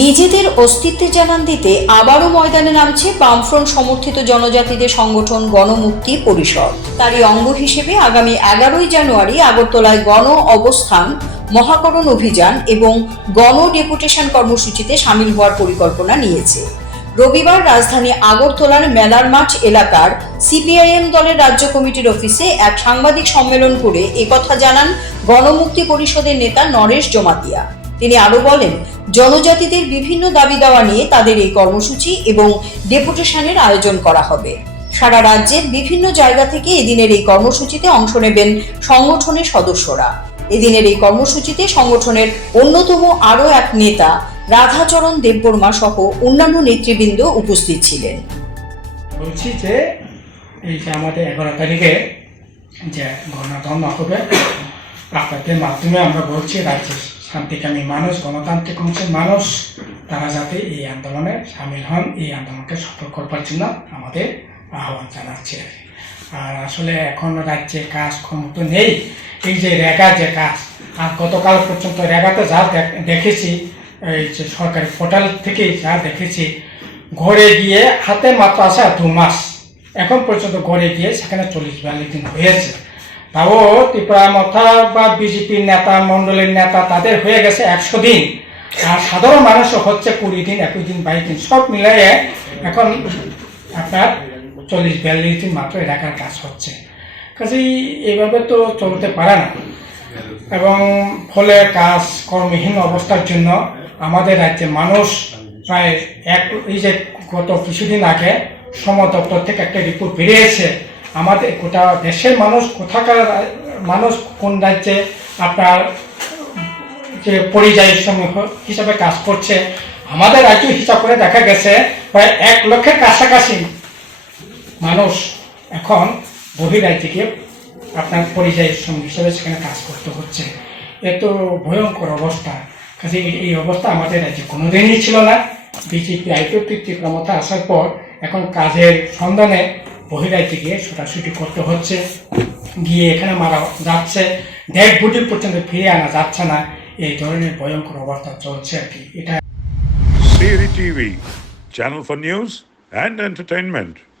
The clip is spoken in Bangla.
নিজেদের অস্তিত্বের জানান দিতে আবারও ময়দানে নামছে বামফ্রন্ট সমর্থিত জনজাতিদের সংগঠন গণমুক্তি পরিষদ। তারই অঙ্গ হিসেবে আগামী এগারোই জানুয়ারি আগরতলায় গণ অবস্থান, মহাকরণ অভিযান এবং গণ ডেপুটেশন কর্মসূচিতে সামিল হওয়ার পরিকল্পনা নিয়েছে। রবিবার রাজধানী আগরতলার মেলার মাঠ এলাকার সিপিআইএম দলের রাজ্য কমিটির অফিসে এক সাংবাদিক সম্মেলন করে একথা জানান গণমুক্তি পরিষদের নেতা নরেশ জমাতিয়া। তিনি আরও বলেন, জনজাতিদের বিভিন্ন দাবি দাওয়া নিয়ে তাদের এই কর্মসূচি এবং ডেপুটেশনের আয়োজন করা হবে। সারা রাজ্যের বিভিন্ন জায়গা থেকে এদিনের এই কর্মসূচিতে অংশ নেবেন সংগঠনের সদস্যরা। এদিনের এই কর্মসূচিতে সংগঠনের অন্যতম আরও এক নেতা, রাধাচরণ দেববর্মা সহ অন্যান্য নেতৃবৃন্দ উপস্থিত ছিলেন। বলছি যে, এই যে আমাদের এগারো তারিখে যে গণতন্ত্র হবে মাধ্যমে আমরা বলছি রাজ্যের শান্তিকামী মানুষ, গণতান্ত্রিক অংশের মানুষ, তারা যাতে এই আন্দোলনে সামিল হন, এই আন্দোলনকে সফল করবার জন্য আমাদের আহ্বান জানাচ্ছি। আর আসলে এখন রাজ্যে কাজ ক্ষমতা নেই। এই যে রেগা যে কাজ, আর গতকাল পর্যন্ত রেগাতে যা দেখ- দেখেছি, এই যে সরকারি পোর্টাল থেকে যা দেখেছি, ঘরে গিয়ে হাতে মাত্র আসা দু মাস। এখন পর্যন্ত ঘরে গিয়ে সেখানে চল্লিশ, বিয়াল্লিশ দিন হয়েছে। তাও ত্রিপুরা মথা বা বিজেপির নেতা মন্ডলের নেতা, তাদের হয়ে গেছে একশো দিন। আর সাধারণ মানুষও হচ্ছে কুড়ি দিন, একুশ দিন, বাইশ দিন, সব মিলিয়ে এখন আপনার চল্লিশ, বিয়াল্লিশ দিন মাত্র এলাকার কাজ হচ্ছে। কাজেই এইভাবে তো চলতে পারে না। এবং ফলে কাজ কর্মহীন অবস্থার জন্য আমাদের রাজ্যে মানুষ প্রায় এক, এই যে গত কিছুদিন আগে শ্রম দপ্তর থেকে একটা রিপোর্ট বেরিয়েছে আমাদের গোটা দেশের মানুষ, কোথাকার মানুষ, কোন রাজ্যে আপনার যে পরিযায়ী শ্রমিক হিসাবে কাজ করছে, আমাদের রাজ্য হিসাব করে দেখা গেছে, প্রায় এক লক্ষের কাছাকাছি মানুষ এখন বহিরাজ্যে গিয়ে আপনার পরিযায়ী শ্রমিক হিসেবে সেখানে কাজ করতে হচ্ছে। এত ভয়ঙ্কর অবস্থা। কাজে এই- অবস্থা আমাদের রাজ্যে কোনোদিনই ছিল না। বিজেপি আইপিপি ক্ষমতা আসার পর এখন কাজের সন্ধানে বহিরাজ্যে গিয়ে ছোটাছুটি করতে হচ্ছে। গিয়ে এখানে মারা যাচ্ছে। দেড় বুঝি পর্যন্ত ফিরে আনা যাচ্ছে না। এই ধরনের ভয়ঙ্কর অবস্থা চলছে আর কি। এটা TV, channel for news and entertainment.